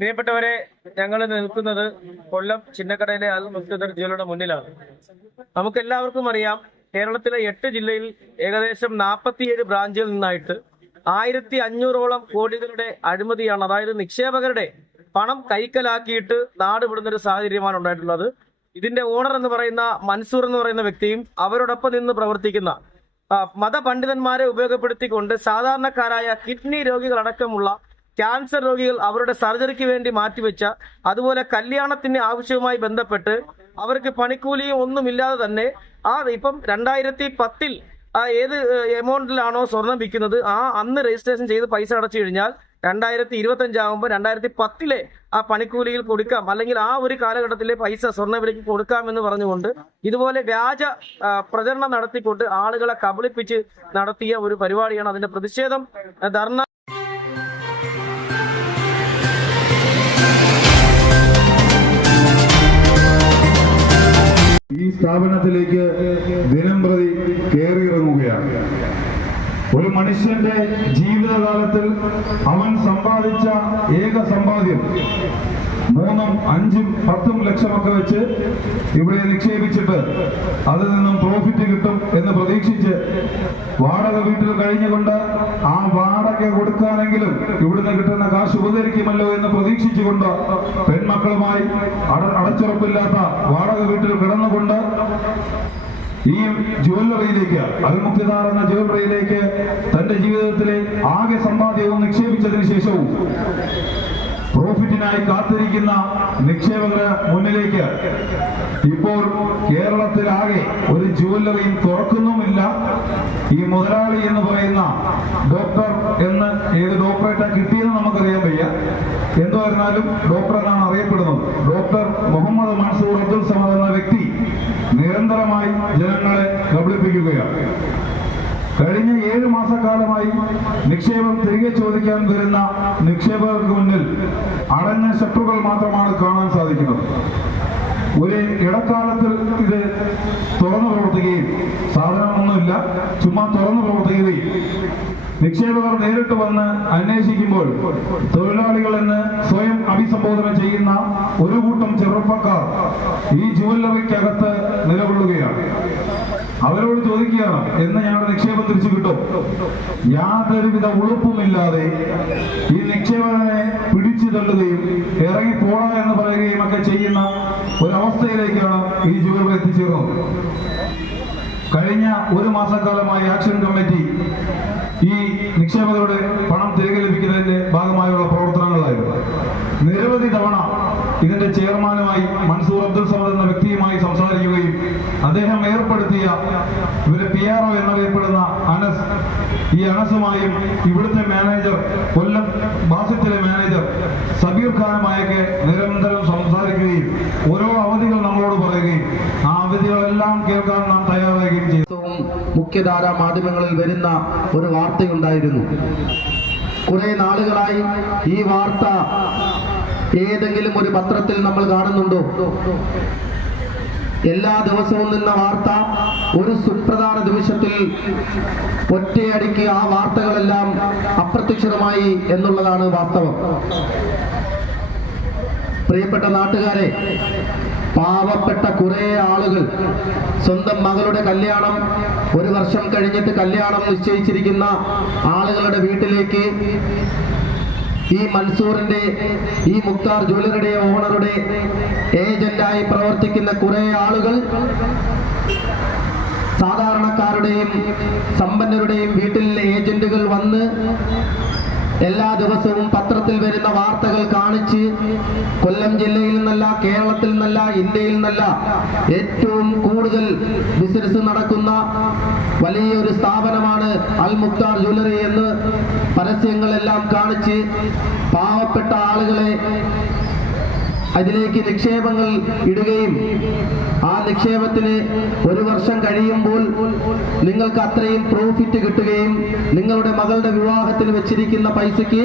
പ്രിയപ്പെട്ടവരെ, ഞങ്ങൾ നിൽക്കുന്നത് കൊല്ലം ചിന്നക്കടയിലെ അൽ മുക്തദർ ജ്വല്ലറിയുടെ മുന്നിലാണ്. നമുക്ക് എല്ലാവർക്കും അറിയാം, കേരളത്തിലെ 8 ജില്ലയിൽ ഏകദേശം 47 ബ്രാഞ്ചുകളിൽ നിന്നായിട്ട് 1500ഓളം കോടികളുടെ അഴിമതിയാണ്, അതായത് നിക്ഷേപകരുടെ പണം കൈക്കലാക്കിയിട്ട് നാട് വിടുന്നൊരു സാഹചര്യമാണ് ഉണ്ടായിട്ടുള്ളത്. ഇതിന്റെ ഓണർ എന്ന് പറയുന്ന മൻസൂർ എന്ന് പറയുന്ന വ്യക്തിയും അവരോടൊപ്പം നിന്ന് പ്രവർത്തിക്കുന്ന മതപണ്ഡിതന്മാരെ ഉപയോഗപ്പെടുത്തിക്കൊണ്ട് സാധാരണക്കാരായ കിഡ്നി രോഗികളടക്കമുള്ള ക്യാൻസർ രോഗികൾ അവരുടെ സർജറിക്ക് വേണ്ടി മാറ്റിവെച്ച, അതുപോലെ കല്യാണത്തിന് ആവശ്യവുമായി ബന്ധപ്പെട്ട് അവർക്ക് പണിക്കൂലിയും ഒന്നുമില്ലാതെ തന്നെ ഇപ്പം 2010 ഏത് എമൗണ്ടിലാണോ സ്വർണം വിൽക്കുന്നത് അന്ന് രജിസ്ട്രേഷൻ ചെയ്ത് പൈസ അടച്ചു കഴിഞ്ഞാൽ 2025 ആകുമ്പോൾ 2010 ആ പണിക്കൂലിയിൽ കൊടുക്കാം, അല്ലെങ്കിൽ ആ ഒരു കാലഘട്ടത്തിലെ പൈസ സ്വർണ്ണവിലയ്ക്ക് കൊടുക്കാമെന്ന് പറഞ്ഞുകൊണ്ട് ഇതുപോലെ വ്യാജ പ്രചരണം നടത്തിക്കൊണ്ട് ആളുകളെ കബളിപ്പിച്ച് നടത്തിയ ഒരു പരിപാടിയാണ്. അതിന്റെ പ്രതിഷേധം ധർണ ഈ സ്ഥാപനത്തിലേക്ക് ദിനംപ്രതി കയറിയിറങ്ങുകയാണ്. ഒരു മനുഷ്യന്റെ ജീവിതകാലത്തിൽ അവൻ സമ്പാദിച്ച ഏക സമ്പാദ്യം 3, 5, 10 ലക്ഷമൊക്കെ വെച്ച് ഇവിടെ നിക്ഷേപിച്ചിട്ട് അതിൽ നിന്നും പ്രോഫിറ്റ് കിട്ടും എന്ന് പ്രതീക്ഷിച്ച് വാടക വീട്ടിൽ കഴിഞ്ഞുകൊണ്ട് ആ വാടക കൊടുക്കാനെങ്കിലും ഇവിടുന്ന് കിട്ടുന്ന കാശ് ഉപകരിക്കുമല്ലോ എന്ന് പ്രതീക്ഷിച്ചുകൊണ്ട് പെൺമക്കളുമായി അടച്ചുറപ്പില്ലാത്ത വാടക വീട്ടിൽ കിടന്നുകൊണ്ട് ഈ ജ്വല്ലറിയിലേക്ക്, അൽ മുക്തദാർ എന്ന ജ്വല്ലറിയിലേക്ക് തന്റെ ജീവിതത്തിലെ ആകെ സമ്പാദ്യവും നിക്ഷേപിച്ചതിന് ശേഷവും പ്രോഫിറ്റിനായി കാത്തിരിക്കുന്ന നിക്ഷേപകരുടെ മുന്നിലേക്ക് ഇപ്പോൾ കേരളത്തിലാകെ ഒരു ജ്വല്ലറിയും തുറക്കുന്നുമില്ല. ഈ മുതലാളി എന്ന് പറയുന്ന ഡോക്ടർ എന്ന് ഏത് ഡോക്ടറേറ്റാ കിട്ടിയെന്ന് നമുക്കറിയാൻ വയ്യ, എന്തായിരുന്നാലും ഡോക്ടർ എന്നാണ് അറിയപ്പെടുന്നത്. ഡോക്ടർ മുഹമ്മദ് മൻസൂർ അബ്ദുൽ സമദ് എന്ന വ്യക്തി നിരന്തരമായി ജനങ്ങളെ കബളിപ്പിക്കുകയാണ്. കഴിഞ്ഞ 7 മാസക്കാലമായി നിക്ഷേപം തിരികെ ചോദിക്കാൻ വരുന്ന നിക്ഷേപകർക്ക് മുന്നിൽ അടഞ്ഞ ഷട്ടറുകൾ മാത്രമാണ് കാണാൻ സാധിക്കുന്നത്. ഒരു ഇടക്കാലത്തിൽ ഇത് തുറന്നു പ്രവർത്തിക്കുകയും സാധനമൊന്നുമില്ല, ചുമ്മാ തുറന്നു പ്രവർത്തിക്കുകയും നിക്ഷേപകർ നേരിട്ട് വന്ന് അന്വേഷിക്കുമ്പോൾ തൊഴിലാളികൾ എന്ന് സ്വയം അഭിസംബോധന ചെയ്യുന്ന ഒരു കൂട്ടം ചെറുപ്പക്കാർ ഈ ജ്വല്ലറിക്കകത്ത് നിലകൊള്ളുകയാണ്. അവരോട് ചോദിക്കുകയാണ്, എന്ന് ഞങ്ങളുടെ നിക്ഷേപം തിരിച്ചു കിട്ടും? യാതൊരുവിധ ഉളുപ്പുമില്ലാതെ ഈ നിക്ഷേപകനെ പിടിച്ചു തള്ളുകയും ഇറങ്ങി പോടാ എന്ന് പറയുകയും ഒക്കെ ചെയ്യുന്ന ഒരവസ്ഥയിലേക്കാണ് ഈ ജ്വല്ലറി എത്തിച്ചേർന്നത്. കഴിഞ്ഞ 1 മാസക്കാലമായി ആക്ഷൻ കമ്മിറ്റി ഈ നിക്ഷേപകരുടെ പണം തിരികെ ലഭിക്കുന്നതിന്റെ ഭാഗമായുള്ള പ്രവർത്തനങ്ങളായിരുന്നു. നിരവധി തവണ ഇതിന്റെ ചെയർമാനുമായി മൻസൂർ അബ്ദുൽ സമദ് എന്ന വ്യക്തിയുമായി സംസാരിക്കുകയും അദ്ദേഹം ഏർപ്പെടുത്തിയ ഇവര് PRO എന്നറിയപ്പെടുന്ന അനസ്, ഈ അനസുമായും ഇവിടുത്തെ മാനേജർ, കൊല്ലം ബാസിത്തിലെ മാനേജർ സബീർ ഖാനുമായൊക്കെ നിരന്തരം സംസാരിക്കുകയും ഓരോ അവധികൾ നമ്മളോട് പറയുകയും ആ അവധികളെല്ലാം കേൾക്കാൻ നാം തയ്യാറാകുകയും ചെയ്തു. മുഖ്യധാരാ മാധ്യമങ്ങളിൽ വരുന്ന ഒരു വാർത്തയുണ്ടായിരുന്നു. കുറെ നാളുകളായി ഈ വാർത്ത ഏതെങ്കിലും ഒരു പത്രത്തിൽ നമ്മൾ കാണുന്നുണ്ടോ? എല്ലാ ദിവസവും നിന്ന വാർത്ത ഒരു സുപ്രധാന നിമിഷത്തിൽ ഒറ്റയടിക്ക് ആ വാർത്തകളെല്ലാം അപ്രത്യക്ഷമായി എന്നുള്ളതാണ് വാസ്തവം. പ്രിയപ്പെട്ട നാട്ടുകാരെ, പാവപ്പെട്ട കുറെ ആളുകൾ സ്വന്തം മകളുടെ കല്യാണം 1 വർഷം കഴിഞ്ഞിട്ട് കല്യാണം നിശ്ചയിച്ചിരിക്കുന്ന ആളുകളുടെ വീട്ടിലേക്ക് ഈ മൻസൂറിന്റെ, ഈ മുക്താർ ജ്വല്ലറിയുടെ ഓണറുടെ ഏജന്റായി പ്രവർത്തിക്കുന്ന കുറെ ആളുകൾ സാധാരണക്കാരുടെയും സമ്പന്നരുടെയും വീട്ടിൽ ഏജന്റുകൾ വന്ന് എല്ലാ ദിവസവും പത്രത്തിൽ വരുന്ന വാർത്തകൾ കാണിച്ച് കൊല്ലം ജില്ലയിൽ നിന്നല്ല, കേരളത്തിൽ നിന്നല്ല, ഇന്ത്യയിൽ നിന്നല്ല, ഏറ്റവും കൂടുതൽ ബിസിനസ് നടക്കുന്ന വലിയൊരു സ്ഥാപനമാണ് അൽ മുക്താർ ജ്വല്ലറി എന്ന് പരസ്യങ്ങളെല്ലാം കാണിച്ച് പാവപ്പെട്ട ആളുകളെ അതിലേക്ക് നിക്ഷേപങ്ങൾ ഇടുകയും ആ നിക്ഷേപത്തിന് 1 വർഷം കഴിയുമ്പോൾ നിങ്ങൾക്ക് അത്രയും പ്രോഫിറ്റ് കിട്ടുകയും നിങ്ങളുടെ മകളുടെ വിവാഹത്തിന് വെച്ചിരിക്കുന്ന പൈസയ്ക്ക്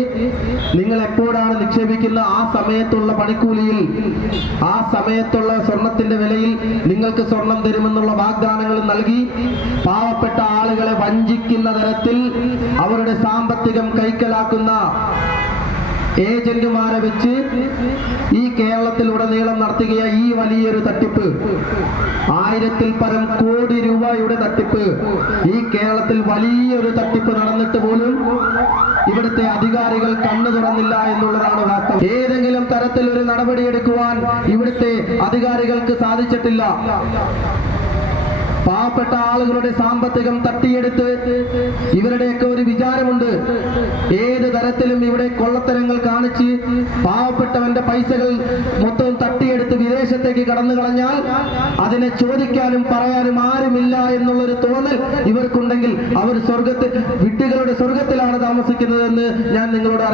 നിങ്ങൾ എപ്പോഴാണ് നിക്ഷേപിക്കുന്ന ആ സമയത്തുള്ള പണിക്കൂലിയിൽ, ആ സമയത്തുള്ള സ്വർണത്തിന്റെ വിലയിൽ നിങ്ങൾക്ക് സ്വർണം തരുമെന്നുള്ള വാഗ്ദാനങ്ങൾ നൽകി പാവപ്പെട്ട ആളുകളെ വഞ്ചിക്കുന്ന തരത്തിൽ അവരുടെ സാമ്പത്തികം കൈക്കലാക്കുന്ന ഏജന്റുമാരെ വെച്ച് ഈ കേരളത്തിലുടനീളം നടത്തുക ഈ വലിയൊരു തട്ടിപ്പ്, 1000-ൽ പരം കോടി രൂപയുടെ തട്ടിപ്പ്, ഈ കേരളത്തിൽ വലിയൊരു തട്ടിപ്പ് നടന്നിട്ട് പോലും ഇവിടുത്തെ അധികാരികൾ കണ്ണു തുറന്നില്ല എന്നുള്ളതാണ് വാസ്തവം. ഏതെങ്കിലും തരത്തിൽ ഒരു നടപടിയെടുക്കുവാൻ ഇവിടുത്തെ അധികാരികൾക്ക് സാധിച്ചിട്ടില്ല. പാവപ്പെട്ട ആളുകളുടെ സാമ്പത്തികം തട്ടിയെടുത്ത് ഇവരുടെയൊക്കെ ഒരു വിചാരമുണ്ട്, ഏത് തരത്തിലും ഇവിടെ കൊള്ളത്തരങ്ങൾ കാണിച്ച് പാവപ്പെട്ടവന്റെ പൈസകൾ മൊത്തം തട്ടിയെടുത്ത് വിദേശത്തേക്ക് കടന്നു കളഞ്ഞാൽ അതിനെ ചോദിക്കാനും പറയാനും ആരുമില്ല എന്നുള്ളൊരു തോന്നൽ ഇവർക്കുണ്ടെങ്കിൽ അവർ വിഡ്ഢികളുടെ സ്വർഗത്തിലാണ് താമസിക്കുന്നതെന്ന് ഞാൻ നിങ്ങളോട്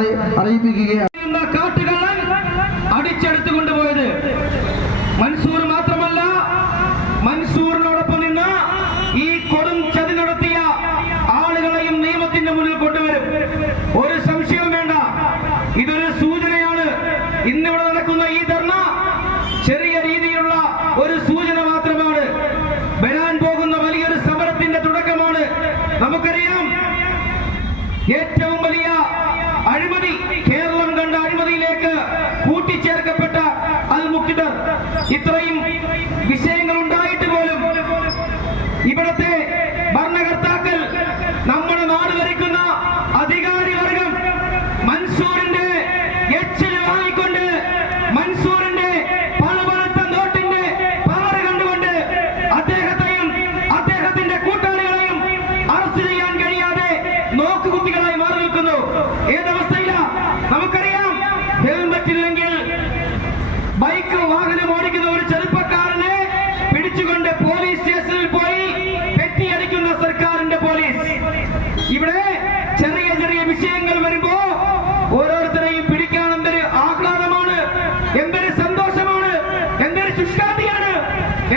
അറിയിപ്പിക്കുകയാണ്. കാട്ടുകള്ളൻ അടിച്ചെടുത്തു കൊണ്ടുപോയത് മൻസൂർ മാത്രമല്ല, മൻസൂറിനോടൊപ്പം നിന്ന് ഈ കൊടും ചതി നടത്തിയ ആളുകളെയും നിയമത്തിന്റെ മുന്നിൽ കൊണ്ടുവരും. ഒരു സംശയവും വേണ്ട, ഇതൊരു സൂചനയാണ്. ഇന്നിവിടെ നടക്കുന്ന ഈ ധർണ ചെറിയ രീതിയിലുള്ള ഒരു സൂചന മാത്രമാണ്. വരാൻ പോകുന്ന വലിയൊരു സമരത്തിന്റെ തുടക്കമാണ്. നമുക്കറിയാം, ഏറ്റവും വലിയ അഴിമതി, കേരളം കണ്ട അഴിമതിയിലേക്ക് കൂട്ടിച്ചേർക്കപ്പെട്ട അൽ മുഖ്തദർ, ഇത്രയും വിഷയങ്ങൾ ഉണ്ടായിട്ട് പോലും ഇവിടത്തെ ഭരണകർത്താക്കൾ, നമ്മുടെ നാട് ഭരിക്കുന്ന അധികാരി വർഗം മൻസൂറിന്റെ എച്ചിൽ വാങ്ങിക്കൊണ്ട്, മൻസൂറിന്റെ പണപണത്ത നോട്ടിന്റെ പവർ കണ്ടുകൊണ്ട് അദ്ദേഹത്തെയും അദ്ദേഹത്തിന്റെ കൂട്ടാളികളെയും അറസ്റ്റ് ചെയ്യാൻ കഴിയാതെ നോക്കുകുത്തികളായി മാറി നിൽക്കുന്നു. ഏതവസ്ഥയില നമുക്കറിയാം, ഹെൽമറ്റ് ഇല്ലെങ്കിൽ ബൈക്ക് വാഹനം ഓടിക്കുന്ന ഒരു ചെറുപ്പക്കാരനെ പിടിച്ചുകൊണ്ട് പോലീസ് സ്റ്റേഷനിൽ പോയി പെറ്റിയടിക്കുന്ന സർക്കാരിന്റെ പോലീസ്. ഇവിടെ ചെറിയ ചെറിയ വിഷയങ്ങൾ വരുമ്പോ ഓരോരുത്തരെയും പിടിക്കാൻ എന്തൊരു ആഹ്ലാദമാണ്, എന്തൊരു സന്തോഷമാണ്, എന്തൊരു ശുഷ്കാന്തിയാണ്.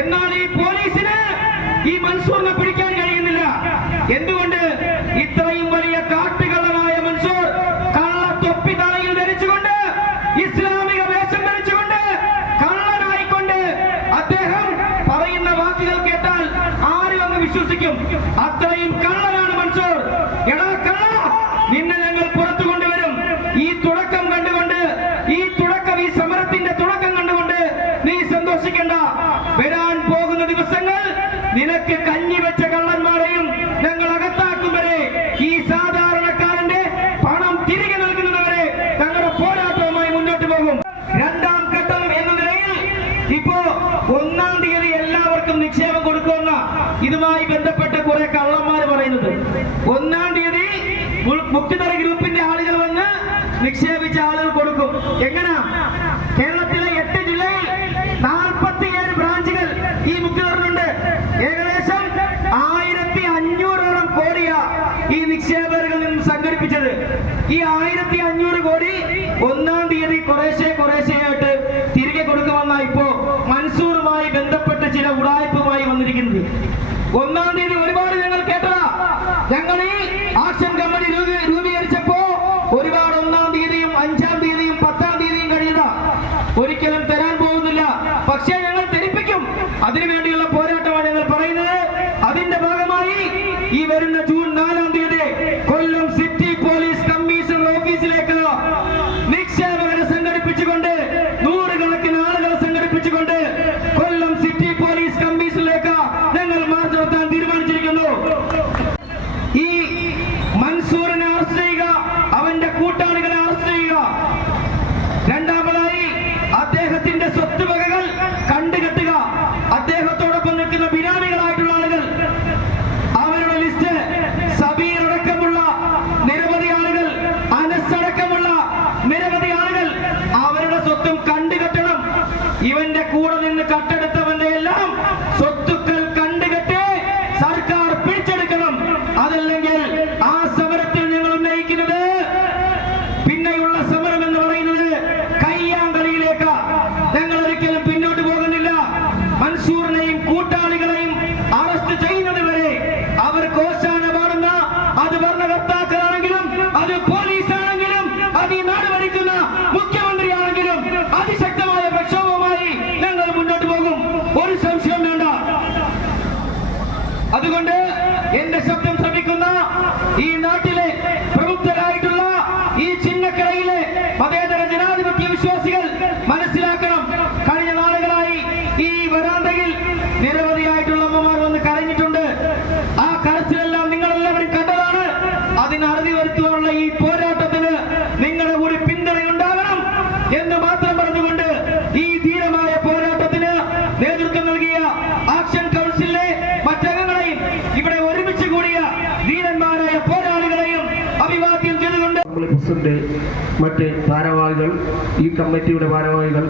എന്നാൽ ഈ പോലീസിന് ഈ മൻസൂറിനെ പിടിക്കാൻ കഴിയുന്നില്ല. എന്തുകൊണ്ട്? ഇത്രയും വലിയ കാട്ടുകള്ളനായ മൻസൂർ കള്ളത്തൊപ്പി തലയിൽ ധരിച്ചുകൊണ്ട്, ഇസ്ലാമിക വേഷം ധരിച്ചുകൊണ്ട്, കള്ളനായിക്കൊണ്ട് അദ്ദേഹം പറയുന്ന വാക്കുകൾ കേട്ടാൽ ആരും അങ്ങ് വിശ്വസിക്കും. അത്രയും കള്ളനാണ് മൻസൂർ. എടാ കള്ള, നിന്നെ ഞങ്ങൾ പുറത്തു കൊണ്ടുവരും. ഈ തുടക്കം കണ്ടുകൊണ്ട്, ഈ സമരത്തിന്റെ തുടക്കം കണ്ടുകൊണ്ട് നീ സന്തോഷിക്കണ്ട. വരാൻ പോകുന്ന ദിവസങ്ങൾ നിനക്ക് കഞ്ഞി വെച്ച കള്ളന്മാരെയും ഞങ്ങൾ അകത്താക്കും വരെ, ഈ സാധാരണക്കാരന്റെ പണം തിരികെ നൽകുന്നവരെ ഞങ്ങളുടെ പോരാട്ടവുമായി മുന്നോട്ട് പോകും. രണ്ടാം ഘട്ടം എന്ന നിലയിൽ ഇപ്പോ 1-ാം തീയതി എല്ലാവർക്കും നിക്ഷേപം കൊടുക്കുന്ന ഇതുമായി ബന്ധപ്പെട്ട കുറെ കള്ളന്മാർ പറയുന്നത്, 1-ാം തീയതി മുഖ്തദർ ഗ്രൂപ്പിന്റെ ആളുകൾ വന്ന് നിക്ഷേപിച്ച ആളുകൾ കൊടുക്കും. എങ്ങനാ? കേരളത്തിലെ 8 ജില്ലയിൽ 47 ബ്രാഞ്ചുകൾ ഈ മുഖ്തദറിനുണ്ട്. ഏകദേശം 1500ഓളം കോടിയാ ഈ നിക്ഷേപകരിൽ നിന്നും സംഘടിപ്പിച്ചത്. ഈ 1500 കോടി 1-ാം തീയതി കുറേശ്ശെയായിട്ട് തിരികെ കൊടുക്കുമെന്ന ഇപ്പോ മൻസൂറുമായി ബന്ധപ്പെട്ട് ചില ഉടായ്പുമായി വന്നിരിക്കുന്നത്. 1-ാം തീയതി ഒരുപാട് ഞങ്ങൾ കേട്ടതാ. ഞങ്ങൾ ഈ ആക്ഷൻ കമ്മിറ്റി രൂപീകരിച്ചപ്പോ ഒരുപാട് 1-ാം തീയതിയും 5-ാം തീയതിയും 10-ാം തീയതിയും കഴിയുക ഒരിക്കലും തരാൻ പോകുന്നില്ല. പക്ഷേ ഞങ്ങൾ ധരിപ്പിക്കും. അതിനുവേണ്ടിയുള്ള പോരാട്ടമാണ് ഞങ്ങൾ പറയുന്നത്. അതിന്റെ ഭാഗമായി ഈ വരുന്ന ജൂൺ 4-ാം തീയതി കൊല്ലം സിറ്റി പോലീസ് കമ്മീഷണർ ഓഫീസിലേക്ക് നിക്ഷേപകരെ സംഘടിപ്പിച്ചുകൊണ്ട്, 100 കണക്കിന് ആളുകളെ സംഘടിപ്പിച്ചുകൊണ്ട് കൊല്ലം സിറ്റി പോലീസ് കമ്മീഷനിലേക്ക് ഞങ്ങൾ മാർച്ച് നടത്താൻ തീരുമാനിച്ചിരിക്കുന്നു. ഈ മൻസൂറിനെ അറസ്റ്റ് ചെയ്യുക, അവന്റെ കൂട്ടാളികളെ അറസ്റ്റ് ചെയ്യുക. രണ്ടാമതായി അദ്ദേഹത്തിന്റെ സ്വത്തുവകകൾ കണ്ടുകെട്ടുക, അദ്ദേഹത്തോടൊപ്പം പ്രസിഡന്റ്, മറ്റ് ഭാരവാഹികൾ, ഈ കമ്മിറ്റിയുടെ ഭാരവാഹികൾ,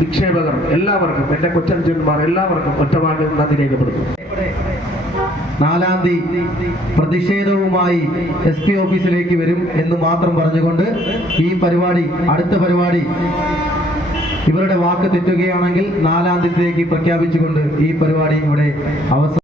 നിക്ഷേപകർ എല്ലാവർക്കും, എൻ്റെ കൊച്ചനുജന്മാർ എല്ലാവർക്കും ഒറ്റവാക്കിൽ നന്ദി രേഖപ്പെടുത്തുന്നു. 4-ാം തീയതി പ്രതിഷേധവുമായി SP ഓഫീസിലേക്ക് വരും എന്ന് മാത്രം പറഞ്ഞുകൊണ്ട് ഈ പരിപാടി, അടുത്ത പരിപാടി ഇവരുടെ വാക്ക് തെറ്റുകയാണെങ്കിൽ 4-ാം തീയതിയിലേക്ക് പ്രഖ്യാപിച്ചുകൊണ്ട് ഈ പരിപാടി ഇവിടെ അവസാനം